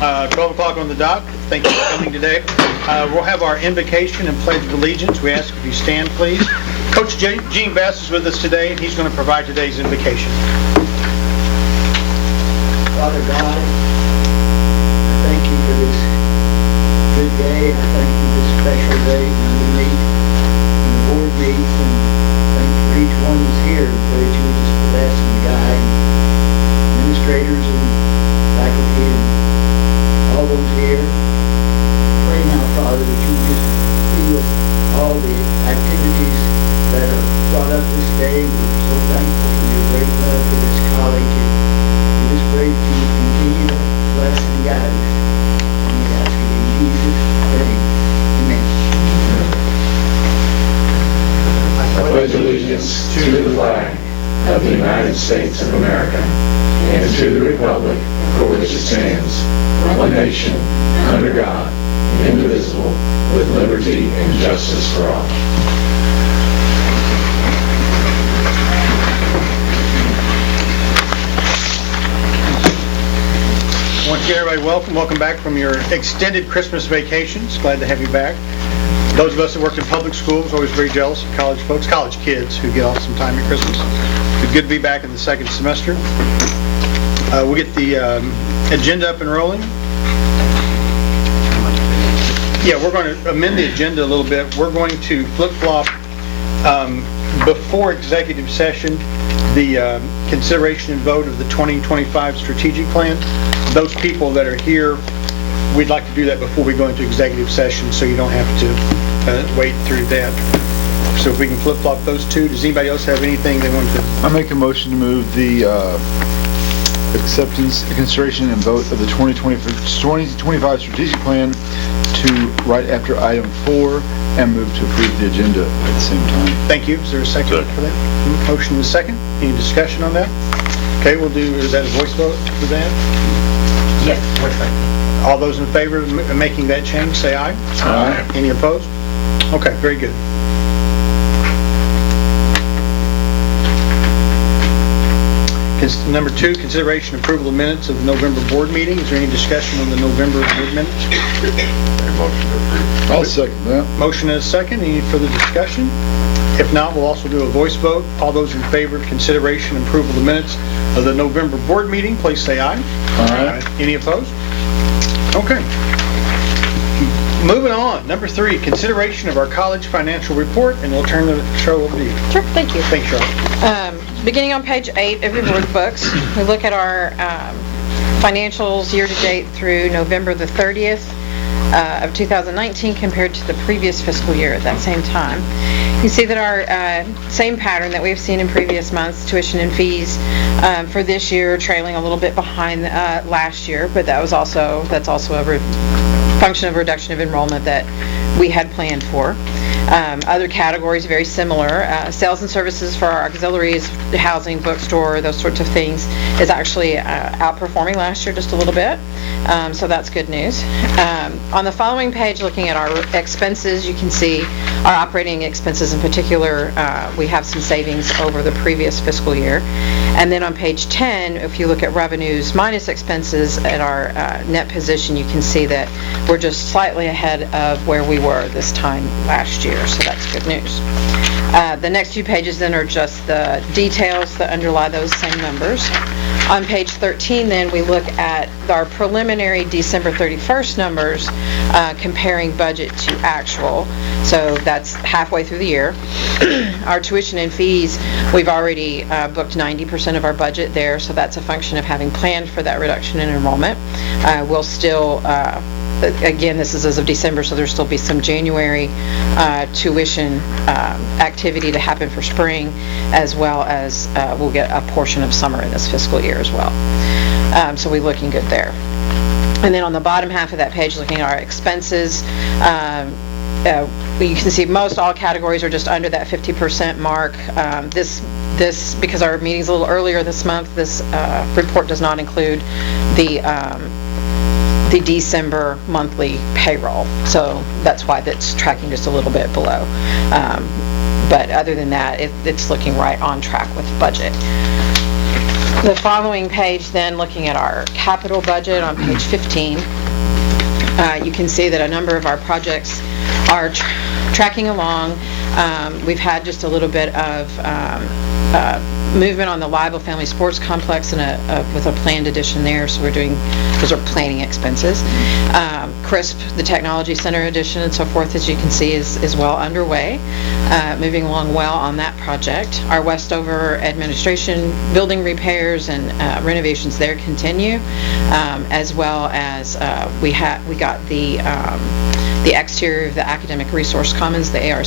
12 o'clock on the dot. Thank you for coming today. We'll have our invocation and pledge of allegiance. We ask if you stand, please. Coach Gene Bass is with us today, and he's going to provide today's invocation. Father God, I thank you for this good day. I thank you for this special day when we meet and the board meets, and thank you for each one who's here. I pray that you would just bless and guide administrators and faculty and all those here. Pray now, Father, that you would just be with all the activities that are brought up this day. We're so thankful for your great love for this college. We just pray that you would continue to bless and guide us. And we ask it in Jesus' name. Amen. I pledge allegiance to the flag of the United States of America and to the republic for which it stands, one nation, under God, indivisible, with liberty and justice for all. I want to give everybody welcome back from your extended Christmas vacations. Glad to have you back. Those of us that worked in public schools, always very jealous of college folks, college kids who get off some time at Christmas. It's good to be back in the second semester. We'll get the agenda up and rolling. Yeah, we're going to amend the agenda a little bit. We're going to flip-flop before executive session the consideration and vote of the 2025 strategic plan. Those people that are here, we'd like to do that before we go into executive session so you don't have to wait through that. So if we can flip-flop those two. Does anybody else have anything they want to? I make a motion to move the acceptance, consideration, and vote of the 2025 strategic plan to right after item 4 and move to approve the agenda at the same time. Thank you. Is there a second for that? Motion and a second. Any discussion on that? Okay, we'll do, is that a voice vote for that? Yes, voice vote. All those in favor of making that change, say aye. Aye. Any opposed? Okay, very good. Number 2, consideration approval of minutes of the November board meeting. Is there any discussion on the November board minutes? I'll second that. Motion and a second. Any further discussion? If not, we'll also do a voice vote. All those in favor of consideration and approval of the minutes of the November board meeting, please say aye. Aye. Any opposed? Okay. Moving on. Number 3, consideration of our college financial report, and we'll turn the show over to you. Sure, thank you. Thanks, Charlotte. Beginning on page 8 of your board books, we look at our financials year-to-date through November the 30th of 2019 compared to the previous fiscal year at that same time. You see that our same pattern that we've seen in previous months, tuition and fees for this year trailing a little bit behind last year, but that's also a function of reduction of enrollment that we had planned for. Other categories very similar. Sales and services for our auxiliaries, housing, bookstore, those sorts of things is actually outperforming last year just a little bit. So that's good news. On the following page, looking at our expenses, you can see our operating expenses in particular. We have some savings over the previous fiscal year. And then on page 10, if you look at revenues minus expenses at our net position, you can see that we're just slightly ahead of where we were this time last year. So that's good news. The next few pages then are just the details that underlie those same numbers. On page 13 then we look at our preliminary December 31st numbers comparing budget to actual. So that's halfway through the year. Our tuition and fees, we've already booked 90% of our budget there, so that's a function of having planned for that reduction in enrollment. We'll still again, this is as of December, so there'll still be some January tuition activity to happen for spring, as well as we'll get a portion of summer in this fiscal year as well. So we're looking good there. And then on the bottom half of that page, looking at our expenses, you can see most all categories are just under that 50% mark. This because our meeting's a little earlier this month, this report does not include the December monthly payroll, so that's why that's tracking just a little bit below. But other than that, it's looking right on track with budget. The following page, then, looking at our capital budget on page 15, you can see that a number of our projects are tracking along. We've had just a little bit of movement on the Liable Family Sports Complex and with a planned addition there, so those are planning expenses. CRISP, the Technology Center addition and so forth, as you can see, is well underway, moving along well on that project. Our Westover administration building repairs and renovations there continue, as well as we got the exterior of the Academic Resource Commons, the ARC.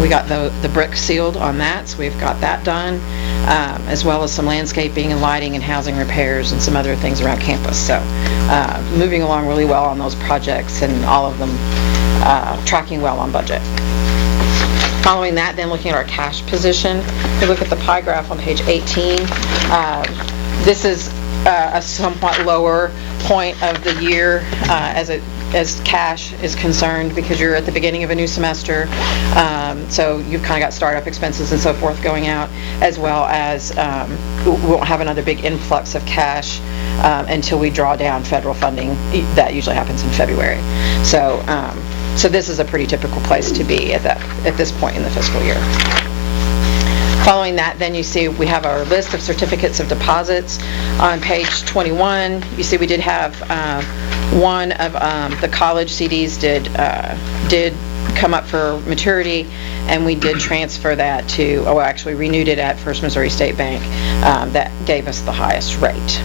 We got the brick sealed on that, so we've got that done, as well as some landscaping and lighting and housing repairs and some other things around campus. So moving along really well on those projects, and all of them tracking well on budget. Following that, then, looking at our cash position, if you look at the pie graph on page 18, this is a somewhat lower point of the year as cash is concerned, because you're at the beginning of a new semester, so you've kind of got startup expenses and so forth going out, as well as we won't have another big influx of cash until we draw down federal funding. That usually happens in February. So this is a pretty typical place to be at this point in the fiscal year. Following that, then, you see we have our list of certificates of deposits on page 21. You see we did have one of the college CDs did come up for maturity, and we did transfer that to, actually renewed it at First Missouri State Bank. That gave us the highest rate.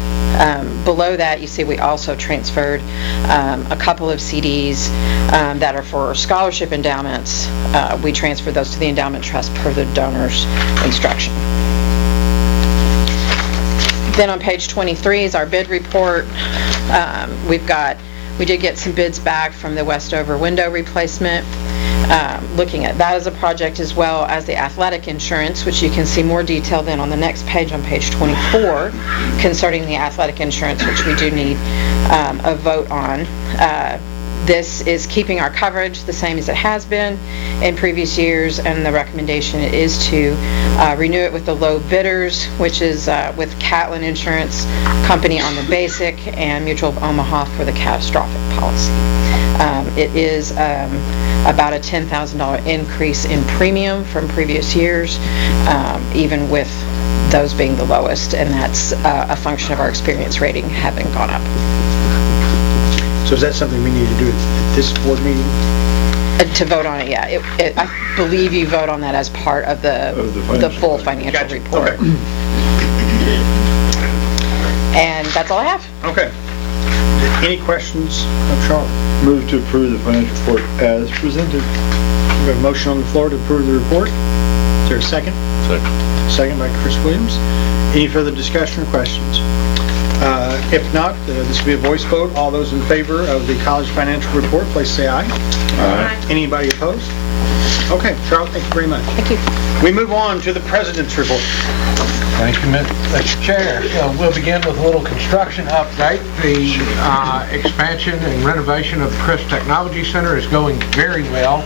Below that, you see we also transferred a couple of CDs that are for scholarship endowments. We transferred those to the endowment trust per the donor's instruction. Then on page 23 is our bid report. We did get some bids back from the Westover window replacement. Looking at that as a project, as well as the athletic insurance, which you can see more detail then on the next page, on page 24, concerning the athletic insurance, which we do need a vote on. This is keeping our coverage the same as it has been in previous years, and the recommendation is to renew it with the low bidders, which is with Catlin Insurance Company on the basic and Mutual of Omaha for the catastrophic policy. It is about a $10,000 increase in premium from previous years, even with those being the lowest, and that's a function of our experience rating having gone up. So is that something we need to do at this board meeting? To vote on it, yeah. I believe you vote on that as part of the full financial report. Okay. And that's all I have. Okay. Any questions of Charlotte? Move to approve the financial report as presented. We have a motion on the floor to approve the report. Is there a second? Second. Second by Chris Williams. Any further discussion or questions? If not, this will be a voice vote. All those in favor of the college financial report, please say aye. Aye. Anybody opposed? Okay, Charlotte, thank you very much. Thank you. We move on to the President's report. Thank you, Mr. Chair. So we'll begin with a little construction update. The expansion and renovation of the CRISP Technology Center is going very well.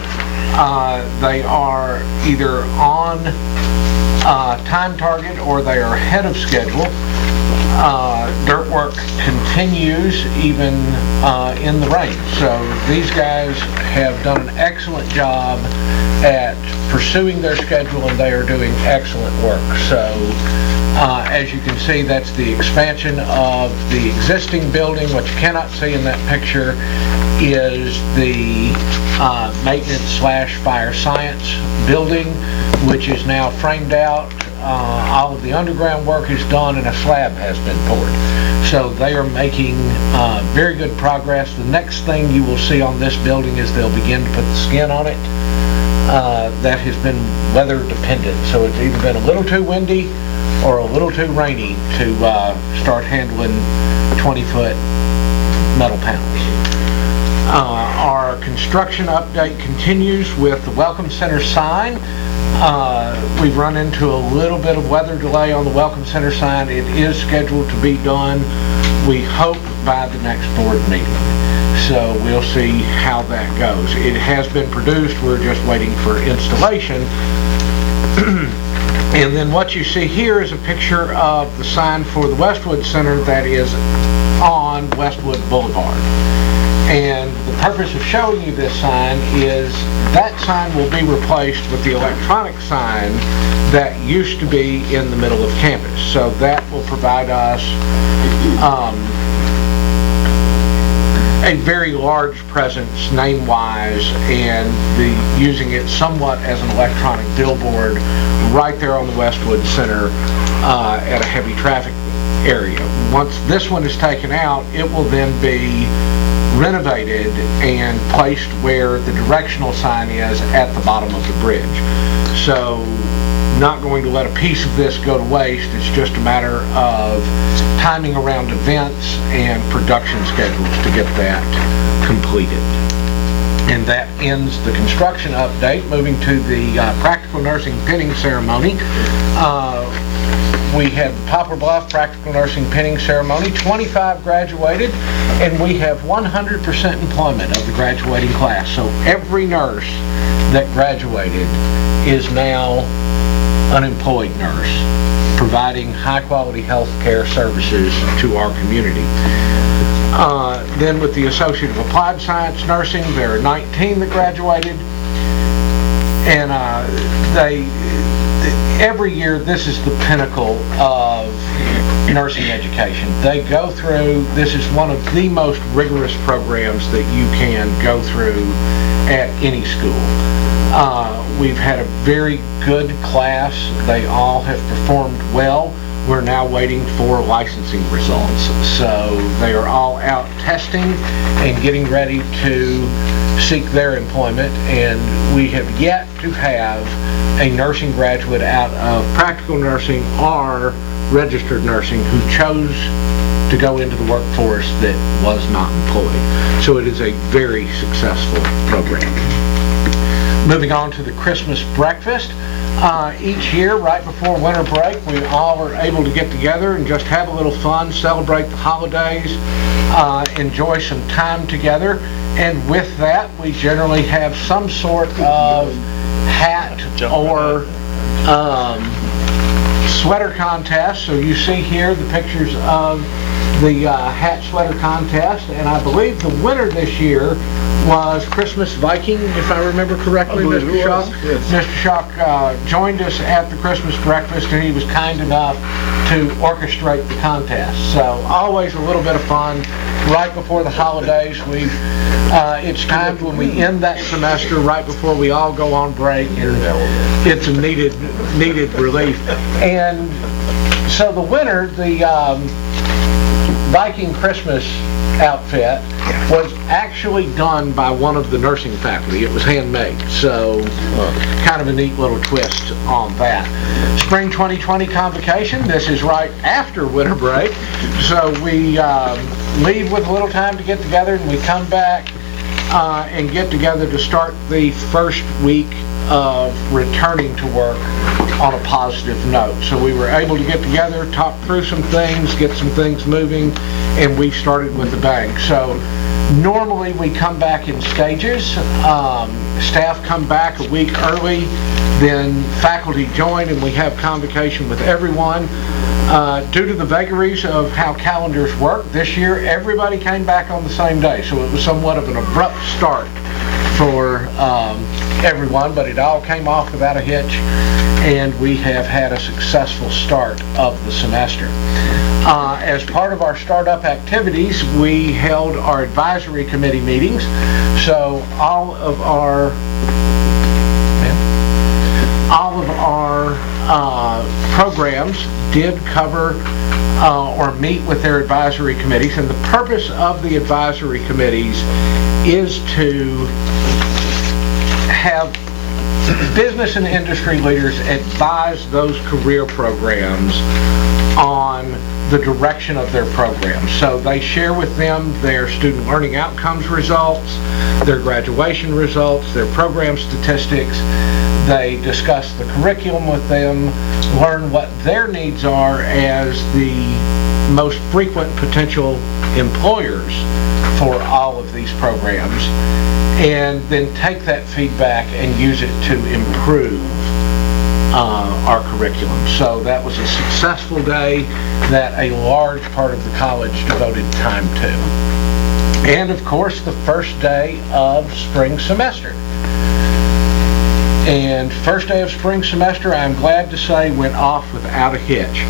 They are either on time target or they are ahead of schedule. Dirt work continues even in the rain. So these guys have done an excellent job at pursuing their schedule, and they are doing excellent work. So as you can see, that's the expansion of the existing building. What you cannot see in that picture is the maintenance/fire science building, which is now framed out. All of the underground work is done and a slab has been poured. So they are making very good progress. The next thing you will see on this building is they'll begin to put the skin on it. That has been weather dependent. So it's either been a little too windy or a little too rainy to start handling 20-foot metal panels. Our construction update continues with the Welcome Center sign. We've run into a little bit of weather delay on the Welcome Center sign. It is scheduled to be done, we hope, by the next board meeting. So we'll see how that goes. It has been produced, we're just waiting for installation. And then what you see here is a picture of the sign for the Westwood Center that is on Westwood Boulevard. And the purpose of showing you this sign is that sign will be replaced with the electronic sign that used to be in the middle of campus. So that will provide us a very large presence name-wise, and using it somewhat as an electronic billboard right there on the Westwood Center at a heavy traffic area. Once this one is taken out, it will then be renovated and placed where the directional sign is at the bottom of the bridge. So not going to let a piece of this go to waste. It's just a matter of timing around events and production schedules to get that completed. And that ends the construction update. Moving to the practical nursing pinning ceremony. We had the Poplar Bluff Practical Nursing Pinning Ceremony. 25 graduated, and we have 100% employment of the graduating class. So every nurse that graduated is now an employed nurse, providing high-quality health care services to our community. Then with the Associate of Applied Science Nursing, there are 19 that graduated, and every year this is the pinnacle of nursing education. They go through, this is one of the most rigorous programs that you can go through at any school. We've had a very good class. They all have performed well. We're now waiting for licensing results. So they are all out testing and getting ready to seek their employment, and we have yet to have a nursing graduate out of practical nursing or registered nursing who chose to go into the workforce that was not employed. So it is a very successful program. Moving on to the Christmas breakfast. Each year, right before winter break, we all are able to get together and just have a little fun, celebrate the holidays, enjoy some time together. And with that, we generally have some sort of hat or sweater contest. So you see here the pictures of the hat sweater contest, and I believe the winner this year was Christmas Viking, if I remember correctly, Mr. Shock. Yes. Mr. Shock joined us at the Christmas breakfast, and he was kind enough to orchestrate the contest. So always a little bit of fun right before the holidays. It's times when we end that semester right before we all go on break, and it's a needed relief. And so the winner, the Viking Christmas outfit, was actually done by one of the nursing faculty. It was handmade, so kind of a neat little twist on that. Spring 2020 convocation, this is right after winter break, so we leave with a little time to get together, and we come back and get together to start the first week of returning to work on a positive note. So we were able to get together, talk through some things, get some things moving, and we started with a bang. So normally we come back in stages. Staff come back a week early, then faculty join, and we have convocation with everyone. Due to the vagaries of how calendars work, this year everybody came back on the same day, so it was somewhat of an abrupt start for everyone, but it all came off without a hitch, and we have had a successful start of the semester. As part of our startup activities, we held our advisory committee meetings, so all of our programs did cover or meet with their advisory committees, and the purpose of the advisory committees is to have business and industry leaders advise those career programs on the direction of their programs. So they share with them their student learning outcomes results, their graduation results, their program statistics. They discuss the curriculum with them, learn what their needs are as the most frequent potential employers for all of these programs, and then take that feedback and use it to improve our curriculum. So that was a successful day that a large part of the college devoted time to. And of course, the first day of spring semester. And first day of spring semester, I'm glad to say, went off without a hitch.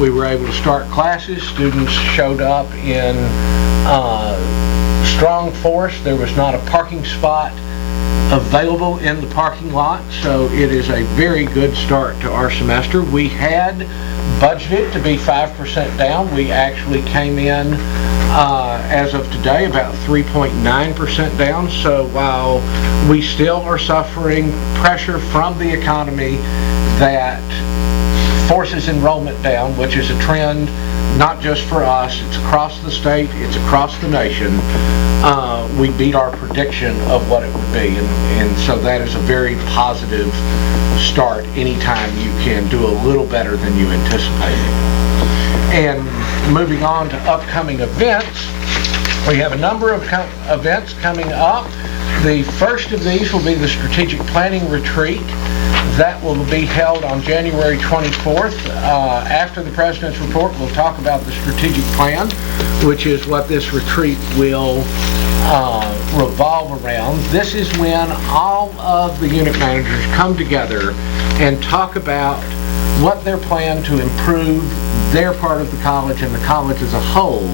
We were able to start classes. Students showed up in strong force. There was not a parking spot available in the parking lot, so it is a very good start to our semester. We had budgeted to be 5% down. We actually came in, as of today, about 3.9% down. So while we still are suffering pressure from the economy that forces enrollment down, which is a trend not just for us, it's across the state, it's across the nation, we beat our prediction of what it would be. And so that is a very positive start anytime you can do a little better than you anticipated. And moving on to upcoming events, we have a number of events coming up. The first of these will be the Strategic Planning Retreat. That will be held on January 24th. After the President's report, we'll talk about the strategic plan, which is what this retreat will revolve around. This is when all of the unit managers come together and talk about what their plan to improve their part of the college and the college as a whole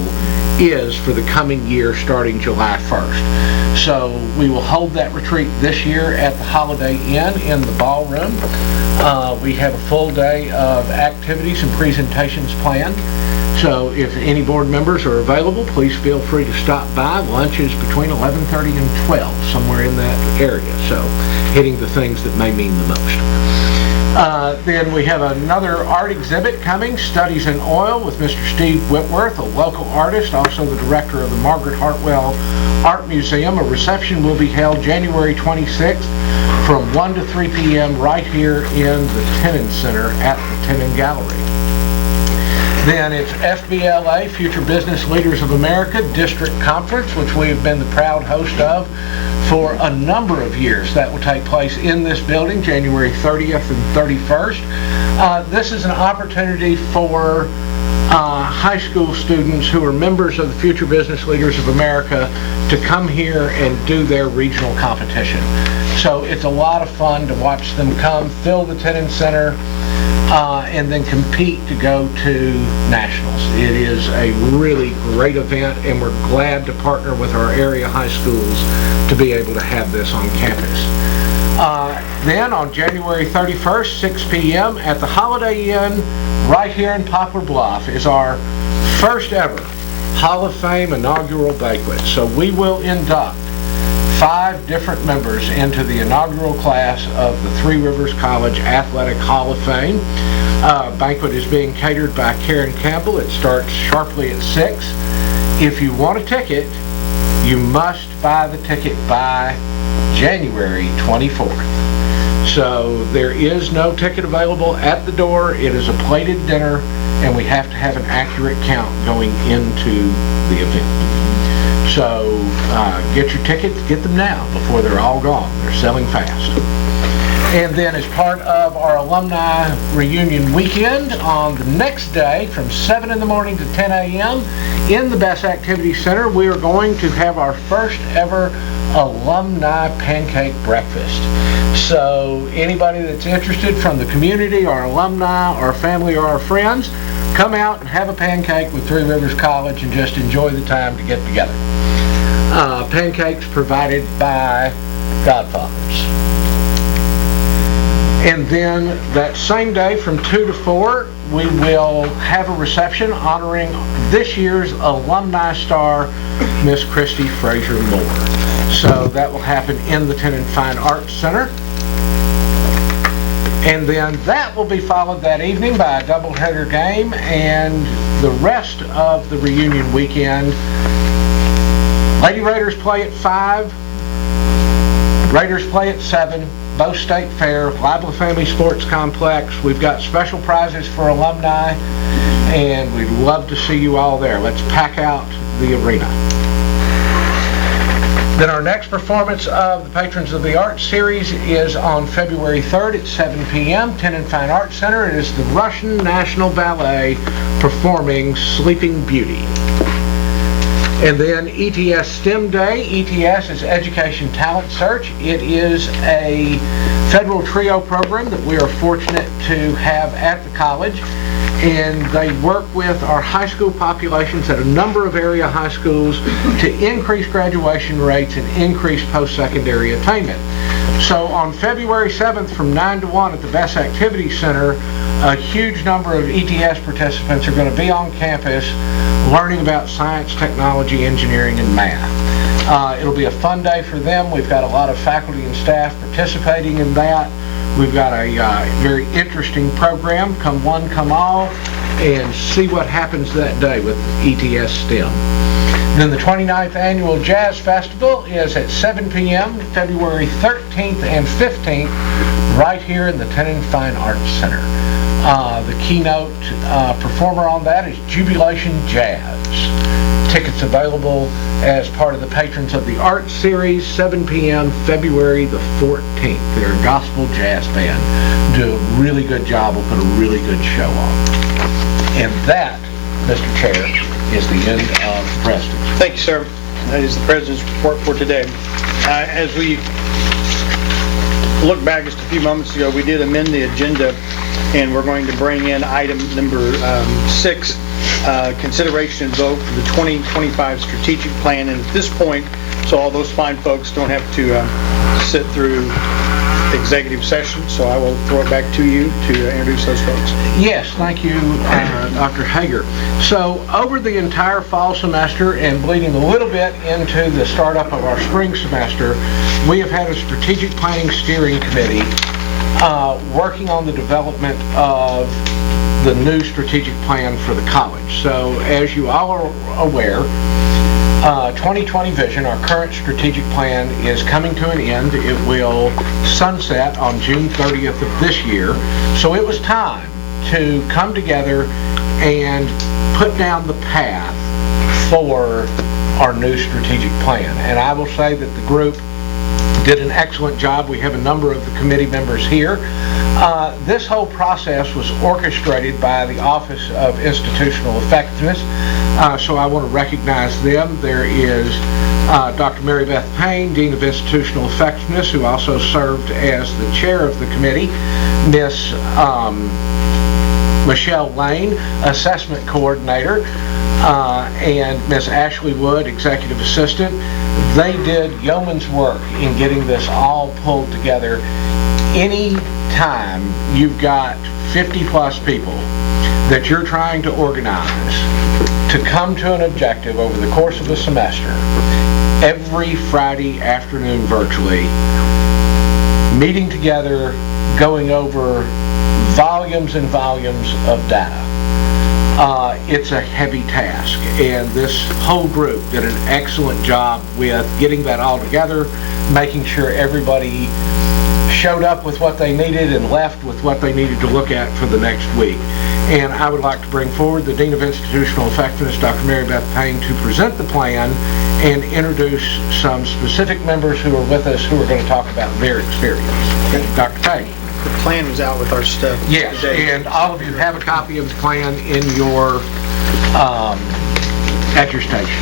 is for the coming year starting July 1st. So we will hold that retreat this year at the Holiday Inn in the ballroom. We have a full day of activities and presentations planned. So if any board members are available, please feel free to stop by. Lunch is between 11:30 and 12, somewhere in that area. So hitting the things that may mean the most. Then we have another art exhibit coming, Studies in Oil, with Mr. Steve Whitworth, a local artist, also the director of the Margaret Hartwell Art Museum. A reception will be held January 26th from 1 to 3 p.m. right here in the Tenon Center at the Tenon Gallery. Then it's FBLA, Future Business Leaders of America District Conference, which we have been the proud host of for a number of years. That will take place in this building, January 30th and 31st. This is an opportunity for high school students who are members of the Future Business Leaders of America to come here and do their regional competition. So it's a lot of fun to watch them come, fill the Tenon Center, and then compete to go to nationals. It is a really great event, and we're glad to partner with our area high schools to be able to have this on campus. Then on January 31st, 6 p.m. at the Holiday Inn right here in Poplar Bluff is our first ever Hall of Fame inaugural banquet. So we will induct 5 different members into the inaugural class of the Three Rivers College Athletic Hall of Fame. Banquet is being catered by Karen Campbell. It starts sharply at 6. If you want a ticket, you must buy the ticket by January 24th. So there is no ticket available at the door. It is a plated dinner, and we have to have an accurate count going into the event. So get your tickets, get them now before they're all gone. They're selling fast. And then as part of our alumni reunion weekend, on the next day from 7 in the morning to 10 a.m. in the Best Activity Center, we are going to have our first ever alumni pancake breakfast. So anybody that's interested from the community, our alumni, our family, or our friends, come out and have a pancake with Three Rivers College and just enjoy the time to get together. Pancakes provided by Godfathers. And then that same day from 2 to 4, we will have a reception honoring this year's alumni star, Miss Christy Fraser Moore. So that will happen in the Tenon Fine Arts Center. And then that will be followed that evening by a doubleheader game, and the rest of the reunion weekend, Lady Raiders play at 5, Raiders play at 7, Bow State Fair, Libel Family Sports Complex. We've got special prizes for alumni, and we'd love to see you all there. Let's pack out the arena. Then our next performance of the Patrons of the Arts series is on February 3rd at 7 p.m. Tenon Fine Arts Center. It is the Russian National Ballet performing Sleeping Beauty. And then ETS STEM Day. ETS is Education Talent Search. It is a federal trio program that we are fortunate to have at the college. And they work with our high school populations at a number of area high schools to increase graduation rates and increase post-secondary attainment. So on February 7th from 9 to 1 at the Best Activity Center, a huge number of ETS participants are going to be on campus learning about science, technology, engineering, and math. It'll be a fun day for them. We've got a lot of faculty and staff participating in that. We've got a very interesting program, come one, come all, and see what happens that day with ETS STEM. Then the 29th Annual Jazz Festival is at 7 p.m., February 13th and 15th, right here in the Tenon Fine Arts Center. The keynote performer on that is Jubilation Jazz. Tickets available as part of the Patrons of the Arts series, 7 p.m., February the 14th. They're a gospel jazz band. Do a really good job. Will put a really good show on. And that, Mr. Chair, is the end of the President's. Thank you, sir. That is the President's report for today. As we look back just a few moments ago, we did amend the agenda, and we're going to bring in item number 6, consideration and vote for the 2025 strategic plan. And at this point, so all those fine folks don't have to sit through executive session, so I will throw it back to you to introduce those folks. Yes, thank you, Dr. Hager. So over the entire fall semester and bleeding a little bit into the startup of our spring semester, we have had a strategic planning steering committee working on the development of the new strategic plan for the college. So as you all are aware, 2020 Vision, our current strategic plan, is coming to an end. It will sunset on June 30th of this year. So it was time to come together and put down the path for our new strategic plan. And I will say that the group did an excellent job. We have a number of the committee members here. This whole process was orchestrated by the Office of Institutional Effectiveness, so I want to recognize them. There is Dr. Mary Beth Payne, Dean of Institutional Effectiveness, who also served as the chair of the committee, Miss Michelle Lane, Assessment Coordinator, and Miss Ashley Wood, Executive Assistant. They did yeoman's work in getting this all pulled together. Any time you've got 50 plus people that you're trying to organize to come to an objective over the course of the semester, every Friday afternoon virtually, meeting together, going over volumes and volumes of data. It's a heavy task, and this whole group did an excellent job with getting that all together, making sure everybody showed up with what they needed and left with what they needed to look at for the next week. And I would like to bring forward the Dean of Institutional Effectiveness, Dr. Mary Beth Payne, to present the plan and introduce some specific members who are with us who are going to talk about their experience. Dr. Payne. The plan was out with our stuff Yes, today. and all of you have a copy of the plan in your, at your station.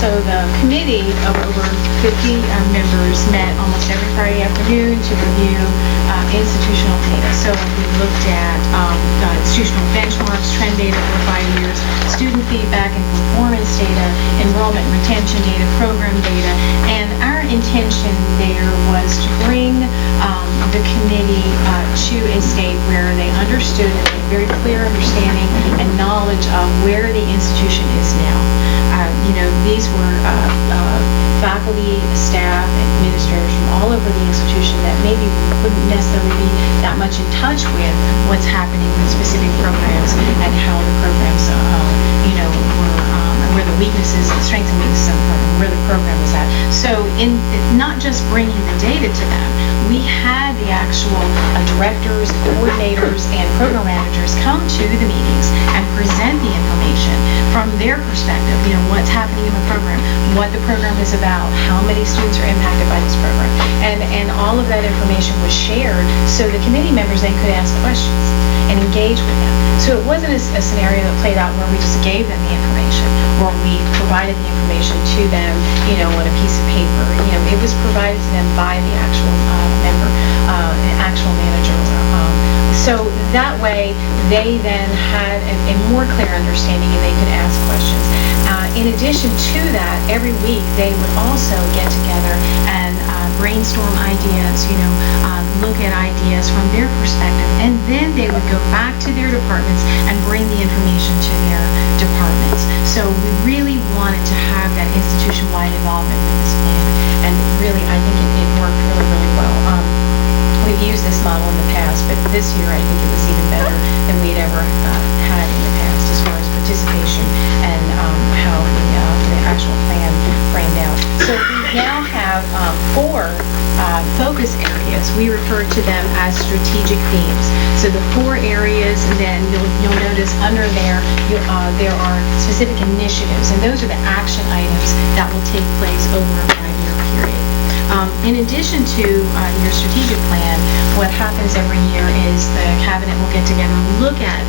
So the committee of over 50 members met almost every Friday afternoon to review institutional data. So we looked at institutional benchmarks, trend data over 5 years, student feedback and performance data, enrollment and retention data, program data, and our intention there was to bring the committee to a state where they understood and had very clear understanding and knowledge of where the institution is now. These were faculty, staff, administrators from all over the institution that maybe wouldn't necessarily be that much in touch with what's happening with specific programs and how the programs, were where the weaknesses, the strengths and weaknesses of the program, where the program is at. So in not just bringing the data to them, we had the actual directors, coordinators, and program managers come to the meetings and present the information from their perspective, what's happening in the program, what the program is about, how many students are impacted by this program. And all of that information was shared so the committee members then could ask questions and engage with them. So it wasn't a scenario that played out where we just gave them the information or we provided the information to them, on a piece of paper. It was provided to them by the actual member, actual manager. So that way, they then had a more clear understanding and they could ask questions. In addition to that, every week they would also get together and brainstorm ideas, look at ideas from their perspective, and then they would go back to their departments and bring the information to their departments. So we really wanted to have that institution-wide involvement with this plan, and really, I think it worked really, really well. We've used this model in the past, but this year I think it was even better than we'd ever had in the past as far as participation and how the actual plan framed out. So we now have 4 focus areas. We refer to them as strategic themes. So the 4 areas, and then you'll notice under there are specific initiatives, and those are the action items that will take place over a 5-year period. In addition to your strategic plan, what happens every year is the cabinet will get together and look at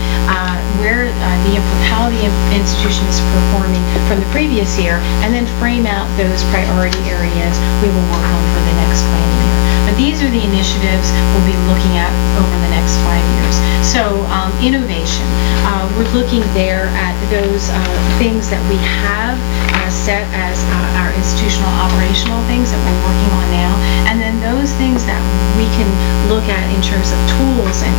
how the institution is performing from the previous year, and then frame out those priority areas we will work on for the next planning year. But these are the initiatives we'll be looking at over the next 5 years. So innovation, we're looking there at those things that we have set as our institutional operational things that we're working on now, and then those things that we can look at in terms of tools and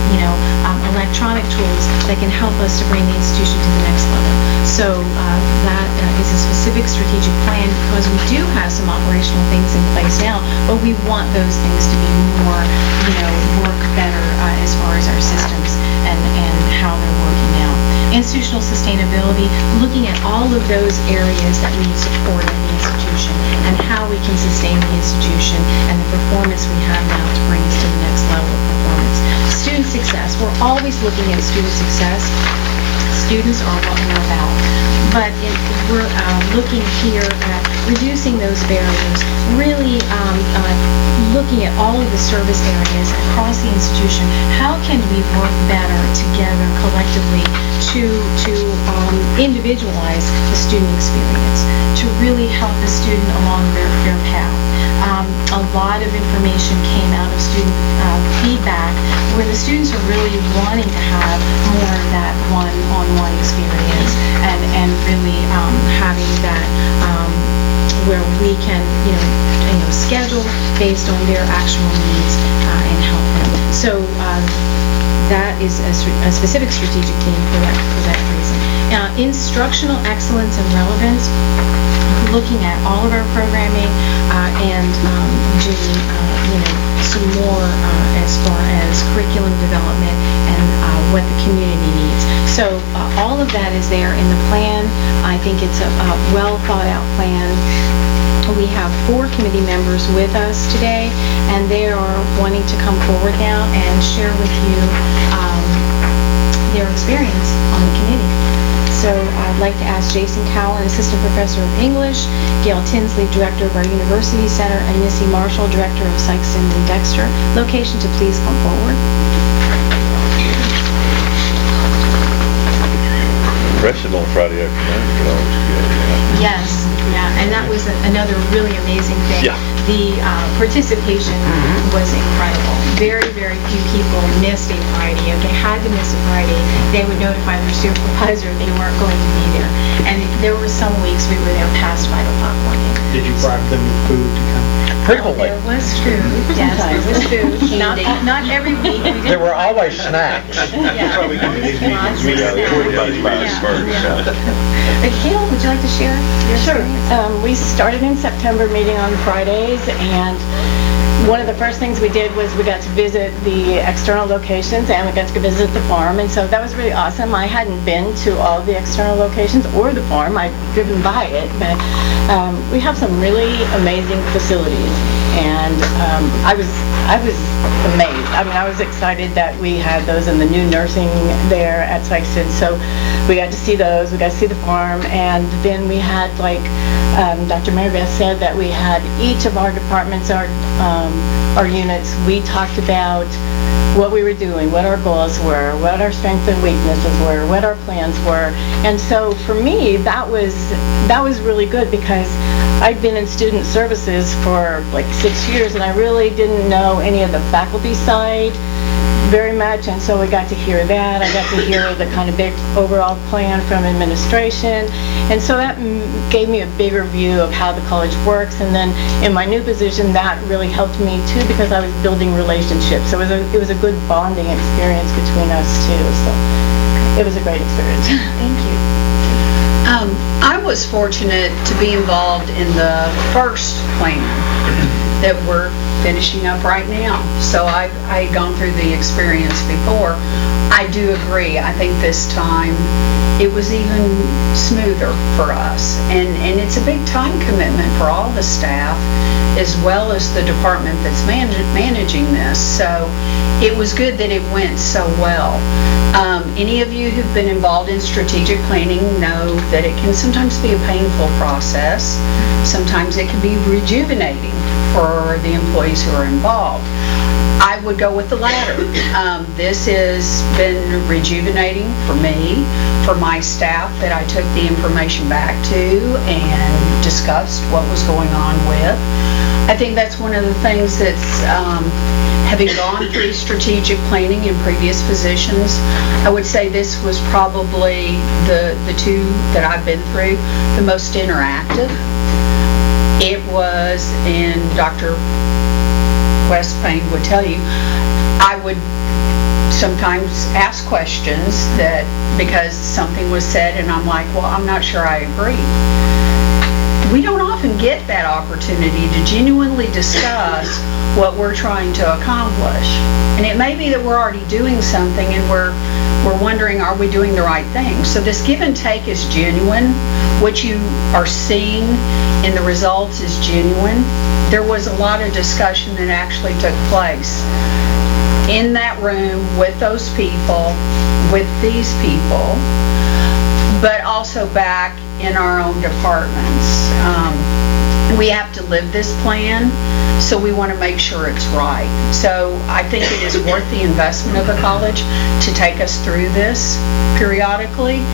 electronic tools that can help us to bring the institution to the next level. So that is a specific strategic plan because we do have some operational things in place now, but we want those things to be more, work better as far as our systems and how they're working now. Institutional sustainability, looking at all of those areas that need support of the institution and how we can sustain the institution and the performance we have now to bring us to the next level of performance. Student success, we're always looking at student success. Students are what we're about. But we're looking here at reducing those barriers, really looking at all of the service areas across the institution. How can we work better together collectively to individualize the student experience, to really help the student along their path? A lot of information came out of student feedback where the students are really wanting to have more of that one-on-one experience and really having that where we can schedule based on their actual needs and help them. So that is a specific strategic theme for that reason. Instructional excellence and relevance, looking at all of our programming and doing some more as far as curriculum development and what the community needs. So all of that is there in the plan. I think it's a well thought out plan. We have 4 committee members with us today, and they are wanting to come forward now and share with you their experience on the committee. So I'd like to ask Jason Cowan, Assistant Professor of English, Gail Tinsley, Director of our University Center, and Missy Marshall, Director of Sykeston and Dexter location, to please come forward. Impressive on Friday afternoon, but always good. Yes, and that was another really amazing thing. Yeah. The participation was incredible. Very, very few people missed a Friday. If they had to miss a Friday, they would notify their supervisor they weren't going to be there. And there were some weeks we were there past 5 o'clock working. Did you bribe them with food to come? Frequently. There was food. Yes, there was food. Not every week. There were always snacks. Yeah. Probably come to these meetings. Everybody's buying burgers. Gail, would you like to share your experience? We started in September meeting on Fridays, and one of the first things we did was we got to visit the external locations and we got to visit the farm, and so that was really awesome. I hadn't been to all of the external locations or the farm. I'd driven by it, but we have some really amazing facilities, and I was amazed. I mean, I was excited that we had those in the new nursing there at Sykeston. So we got to see those, we got to see the farm, and then we had, like Dr. Marybeth said, that we had each of our departments, our units, we talked about what we were doing, what our goals were, what our strengths and weaknesses were, what our plans were. And so for me, that was really good, because I'd been in student services for like 6 years, and I really didn't know any of the faculty side very much, and so we got to hear that. I got to hear the kind of big overall plan from administration, and so that gave me a bigger view of how the college works. And then in my new position, that really helped me too, because I was building relationships. So it was a good bonding experience between us too. So it was a great experience. Thank you. I was fortunate to be involved in the first plan that we're finishing up right now. So I had gone through the experience before. I do agree. I think this time it was even smoother for us. And it's a big time commitment for all the staff, as well as the department that's managing this. So it was good that it went so well. Any of you who've been involved in strategic planning know that it can sometimes be a painful process. Sometimes it can be rejuvenating for the employees who are involved. I would go with the latter. This has been rejuvenating for me, for my staff that I took the information back to and discussed what was going on with. I think that's one of the things that's, having gone through strategic planning in previous positions, I would say this was probably the two that I've been through the most interactive. It was, and Dr. West Payne would tell you, I would sometimes ask questions that, because something was said and I'm like, well, I'm not sure I agree. We don't often get that opportunity to genuinely discuss what we're trying to accomplish. And it may be that we're already doing something and we're wondering, are we doing the right thing? So this give and take is genuine. What you are seeing in the results is genuine. There was a lot of discussion that actually took place in that room with those people, with these people, but also back in our own departments. We have to live this plan, so we want to make sure it's right. So I think it is worth the investment of the college to take us through this periodically,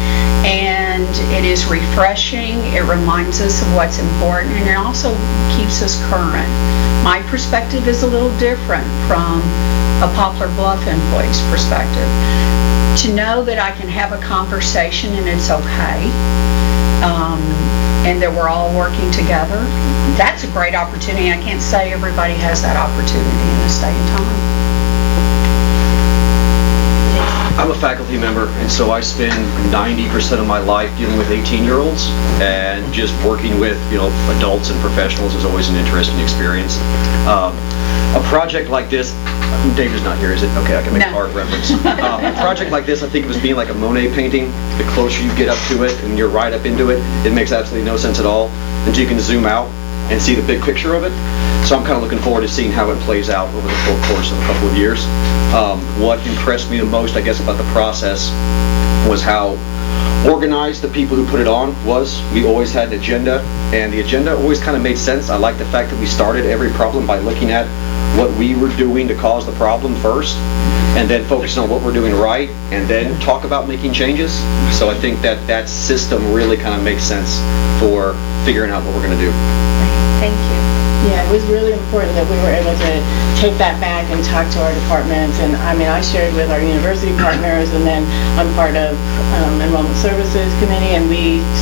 and it is refreshing. It reminds us of what's important, and it also keeps us current. My perspective is a little different from a Poplar Bluff employee's perspective. To know that I can have a conversation and it's okay, and that we're all working together, that's a great opportunity. I can't say everybody has that opportunity in this day and time. I'm a faculty member, and so I spend 90% of my life dealing with 18-year-olds, and just working with, adults and professionals is always an interesting experience. A project like this, David's not here, is it? Okay, I can make an art reference. A project like this, I think of as being like a Monet painting. The closer you get up to it and you're right up into it, it makes absolutely no sense at all until you can zoom out and see the big picture of it. So I'm kind of looking forward to seeing how it plays out over the full course of a couple of years. What impressed me the most, I guess, about the process was how organized the people who put it on was. We always had an agenda, and the agenda always kind of made sense. I like the fact that we started every problem by looking at what we were doing to cause the problem first, and then focusing on what we're doing right, and then talk about making changes. So I think that system really kind of makes sense for figuring out what we're going to do. Thank you. Yeah, it was really important that we were able to take that back and talk to our departments. And I shared with our university partners, and then I'm part of Enrollment Services Committee, and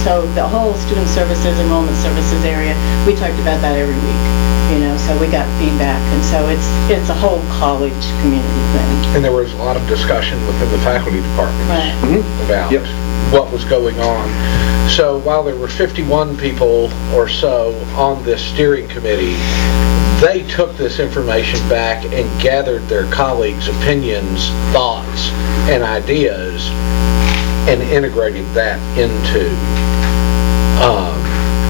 so the whole Student Services, Enrollment Services area, we talked about that every week. So we got feedback, and so it's a whole college community thing. And there was a lot of discussion within the faculty departments about what was going on. So while there were 51 people or so on this steering committee, they took this information back and gathered their colleagues' opinions, thoughts, and ideas, and integrated that into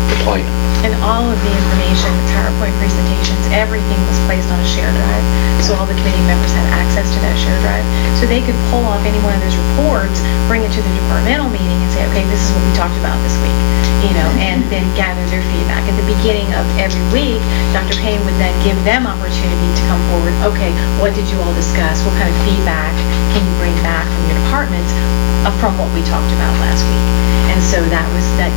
the plan. And all of the information, the PowerPoint presentations, everything was placed on a shared drive. So all the committee members had access to that shared drive. So they could pull off any one of those reports, bring it to the departmental meeting and say, okay, this is what we talked about this week, and then gather their feedback. At the beginning of every week, Dr. Payne would then give them opportunity to come forward. Okay, what did you all discuss? What kind of feedback can you bring back from your departments from what we talked about last week? And so that was that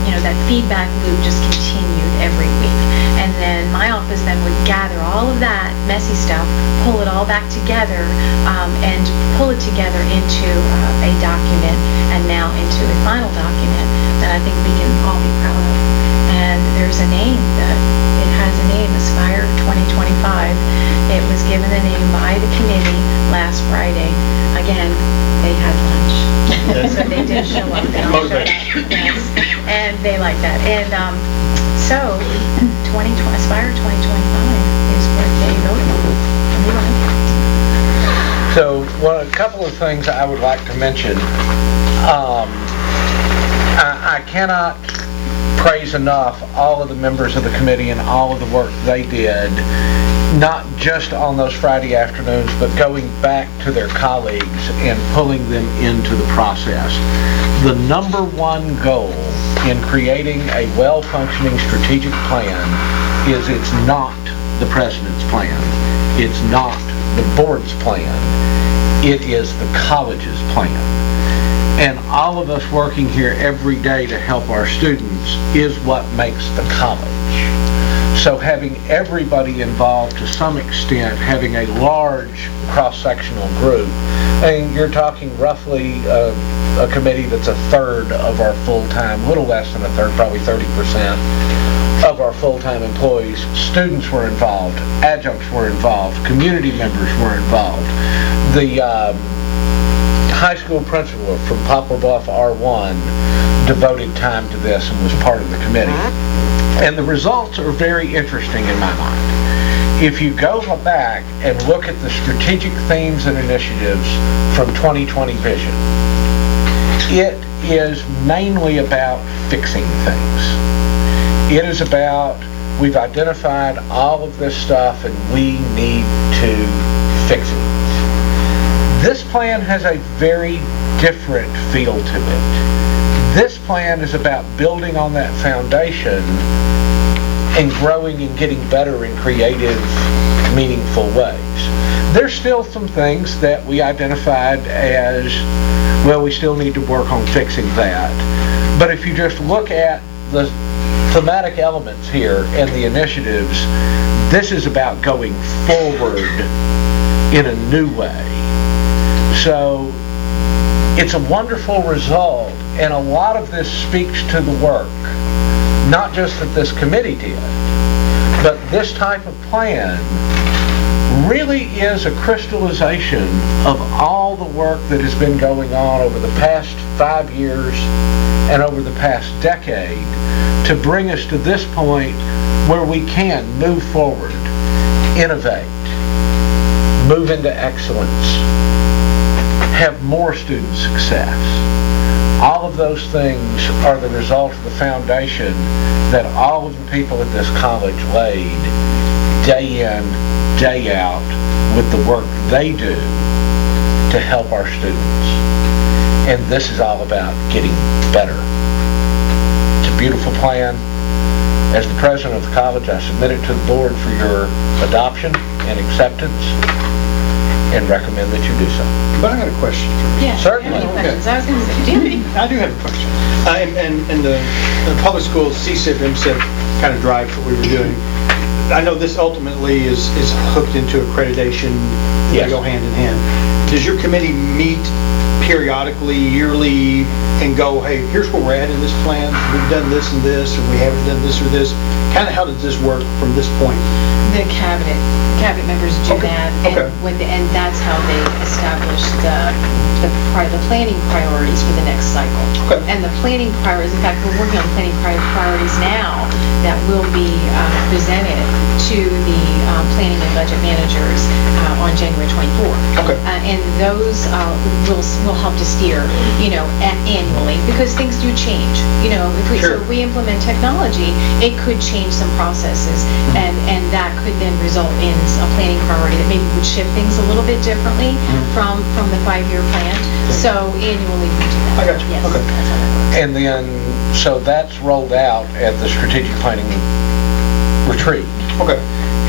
feedback loop just continued every week. And then my office then would gather all of that messy stuff, pull it all back together, and pull it together into a document, and now into a final document that I think we can all be proud of. And there's a name it has a name, Aspire 2025. It was given a name by the committee last Friday. Again, they had lunch. So they did show up. They all showed up. Yes. And they like that. And so 2020 Aspire 2025 is what they voted on. So, a couple of things I would like to mention. I cannot praise enough all of the members of the committee and all of the work they did, not just on those Friday afternoons, but going back to their colleagues and pulling them into the process. The number one goal in creating a well-functioning strategic plan is it's not the president's plan. It's not the board's plan. It is the college's plan. And all of us working here every day to help our students is what makes the college. So having everybody involved to some extent, having a large cross-sectional group, and you're talking roughly a committee that's a third of our full-time, a little less than a third, probably 30% of our full-time employees. Students were involved, adjuncts were involved, community members were involved. The high school principal from Poplar Bluff R1 devoted time to this and was part of the committee. And the results are very interesting in my mind. If you go back and look at the strategic themes and initiatives from 2020 Vision, it is mainly about fixing things. It is about, we've identified all of this stuff and we need to fix it. This plan has a very different feel to it. This plan is about building on that foundation and growing and getting better in creative, meaningful ways. There's still some things that we identified as, well, we still need to work on fixing that. But if you just look at the thematic elements here and the initiatives, this is about going forward in a new way. So it's a wonderful result, and a lot of this speaks to the work, not just that this committee did, but this type of plan really is a crystallization of all the work that has been going on over the past 5 years and over the past decade to bring us to this point where we can move forward, innovate, move into excellence, have more student success. All of those things are the result of the foundation that all of the people at this college laid day in, day out with the work they do to help our students. And this is all about getting better. It's a beautiful plan. As the president of the college, I submit it to the board for your adoption and acceptance and recommend that you do so. But I got a question for you. Yeah. Certainly. Any questions? I was going to say, do you have any? I do have a question. And the public schools, CSIP, MSIP kind of drives what we were doing. I know this ultimately is hooked into accreditation. Yes. They go hand in hand. Does your committee meet periodically, yearly, and go, hey, here's where we're at in this plan. We've done this and this, or we haven't done this or this. Kind of how does this work from this point? The cabinet members do Okay. that, Okay. and that's how they establish the planning priorities for the next cycle. Okay. And the planning priorities, in fact, we're working on planning priorities now that will be presented to the planning and budget managers on January 24. Okay. And those will help to steer, annually, because things do change. Sure. So if we implement technology, it could change some processes, and that could then result in a planning priority that maybe would shift things a little bit differently from the 5-year plan. So annually we do that. I got you. Yes, Okay. that's how that works. And then, so that's rolled out at the strategic planning retreat. Okay.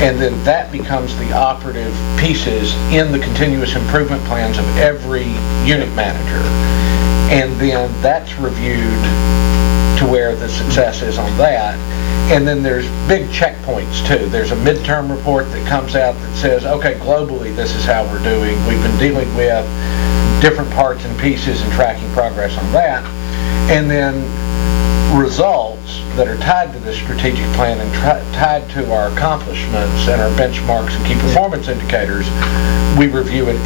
And then that becomes the operative pieces in the continuous improvement plans of every unit manager. And then that's reviewed to where the success is on that. And then there's big checkpoints too. There's a midterm report that comes out that says, okay, globally, this is how we're doing. We've been dealing with different parts and pieces and tracking progress on that. And then results that are tied to the strategic plan and tied to our accomplishments and our benchmarks and key performance indicators, we review it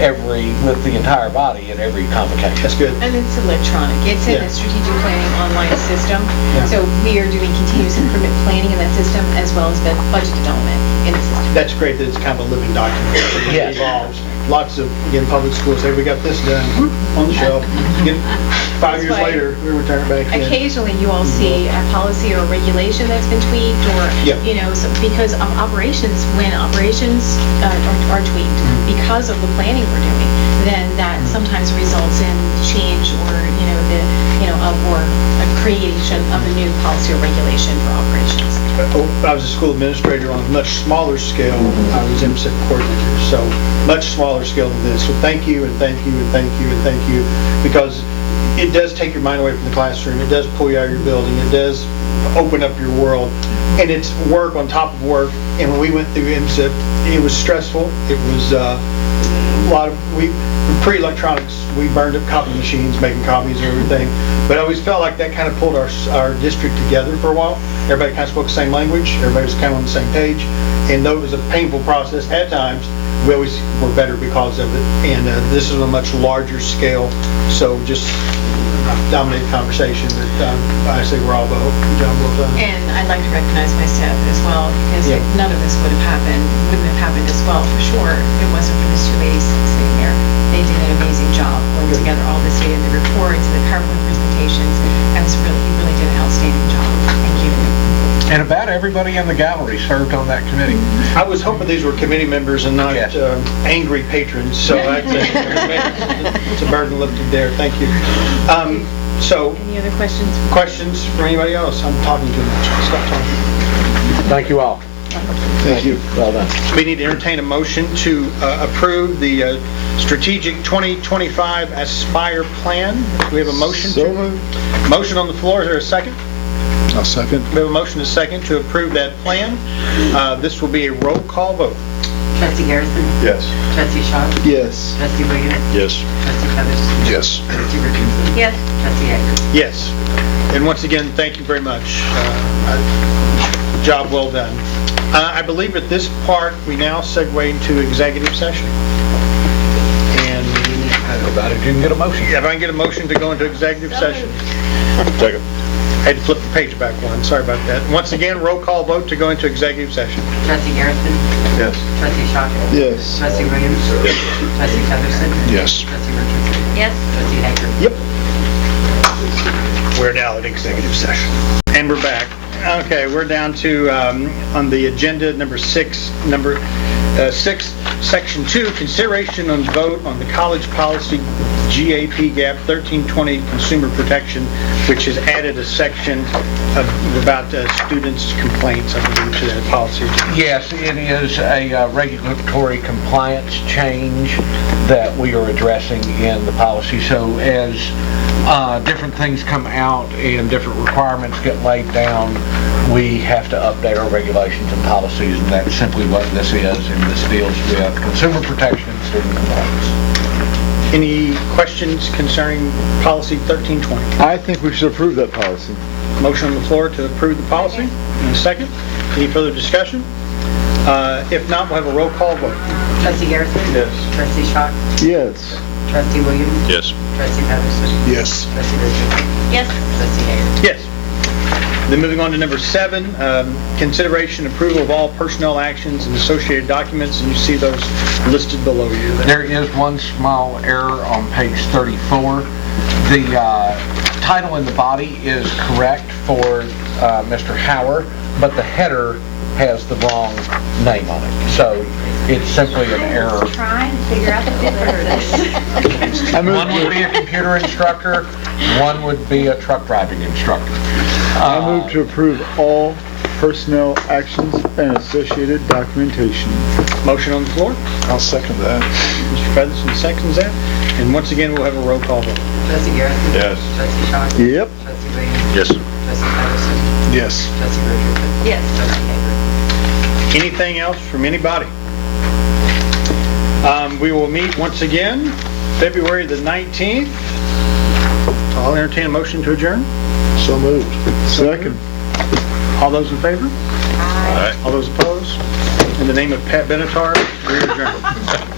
with the entire body at every convocation. That's good. And it's electronic. It's in Yeah. the strategic planning online system. Yeah. So we are doing continuous improvement planning in that system as well as budget development in the system. That's great that it's kind of a living document. It Yes. evolves. Lots of, again, public schools say, we got this done on the shelf. Again, 5 years That's why later, we return it back in. Occasionally, you all see a policy or regulation that's been tweaked, or, Yeah. because of operations, when operations are tweaked because of the planning we're doing, then that sometimes results in change or, or a creation of a new policy or regulation for operations. I was a school administrator on a much smaller scale. I was MSIP coordinator, so much smaller scale than this. So thank you, and thank you, and thank you, and thank you, because it does take your mind away from the classroom. It does pull you out of your building. It does open up your world, and it's work on top of work. And when we went through MSIP, it was stressful. It was a lot of pre-electronics. We burned up copy machines, making copies and everything. But I always felt like that kind of pulled our district together for a while. Everybody kind of spoke the same language. Everybody was kind of on the same page. And though it was a painful process at times, we always were better because of it. And this is a much larger scale. So just dominate conversation. But I say we're all job well done. And I'd like to recognize my staff as well, because Yeah. none of this wouldn't have happened as well, for sure, if it wasn't for these two ladies sitting there. They did an amazing job pulling together all this data, the reports, the PowerPoint presentations. You really did an outstanding job. Thank you. And about everybody in the gallery served on that committee. I was hoping these were committee members and not Yes. angry patrons, so it's a burden lifted there. Thank you. So, Any other questions? questions from anybody else? I'm talking too much. Stop talking. Thank you all. Thank you. Well done. We need to entertain a motion to approve the Strategic 2025 Aspire Plan. Do we have a motion? So moved. Motion on the floor. Is there a second? I'll second. We have a motion and a second to approve that plan. This will be a roll call vote. Trustee Garrison? Yes. Trustee Shaw? Yes. Trustee Williams? Yes. Trustee Featherston? Yes. Trustee Richardson? Yes. Trustee Hager? Yes. And once again, thank you very much. Job well done. I believe at this part, we now segue into executive session. And How about it? You can get a motion. if I can get a motion to go into executive session. Second. I had to flip the page back one. Sorry about that. Once again, roll call vote to go into executive session. Trustee Garrison? Yes. Trustee Shaw? Yes. Trustee Williams? Trustee Featherston? Yes. Trustee Richardson? Yes. Trustee Hager? Yep. We're now in executive session. And we're back. Okay, we're down to, on the agenda, number 6, Section 2, consideration and vote on the college policy GAP Gap 1320 consumer protection, which has added a section about students' complaints, I believe, to that policy. Yes, it is a regulatory compliance change that we are addressing in the policy. So as different things come out and different requirements get laid down, we have to update our regulations and policies, and that's simply what this is, and this deals with consumer protection and student complaints. Any questions concerning policy 1320? I think we should approve that policy. Motion on the floor to approve the policy. And a second. Any further discussion? If not, we'll have a roll call vote. Trustee Garrison? Yes. Trustee Shaw? Yes. Trustee Williams? Yes. Trustee Featherston? Yes. Trustee Richardson? Yes. Trustee Hager? Yes. Then moving on to number 7, consideration and approval of all personnel actions and associated documents, and you see those listed below you. There is one small error on page 34. The title in the body is correct for Mr. Hauer, but the header has the wrong name on it. So it's simply an error. Trying to figure out the difference. One would be a computer instructor, one would be a truck driving instructor. I move to approve all personnel actions and associated documentation. Motion on the floor. I'll second that. Mr. Featherston seconds that. And once again, we'll have a roll call vote. Trustee Garrison? Yes. Trustee Shockey? Yep. Trustee Williams? Yes. Trustee Patterson? Yes. Trustee Richardson? Yes. Trustee Hager? Anything else from anybody? We will meet once again February the 19th. I'll entertain a motion to adjourn. So moved. Second. All those in favor? All right. All those opposed? In the name of Pat Benatar, we adjourn.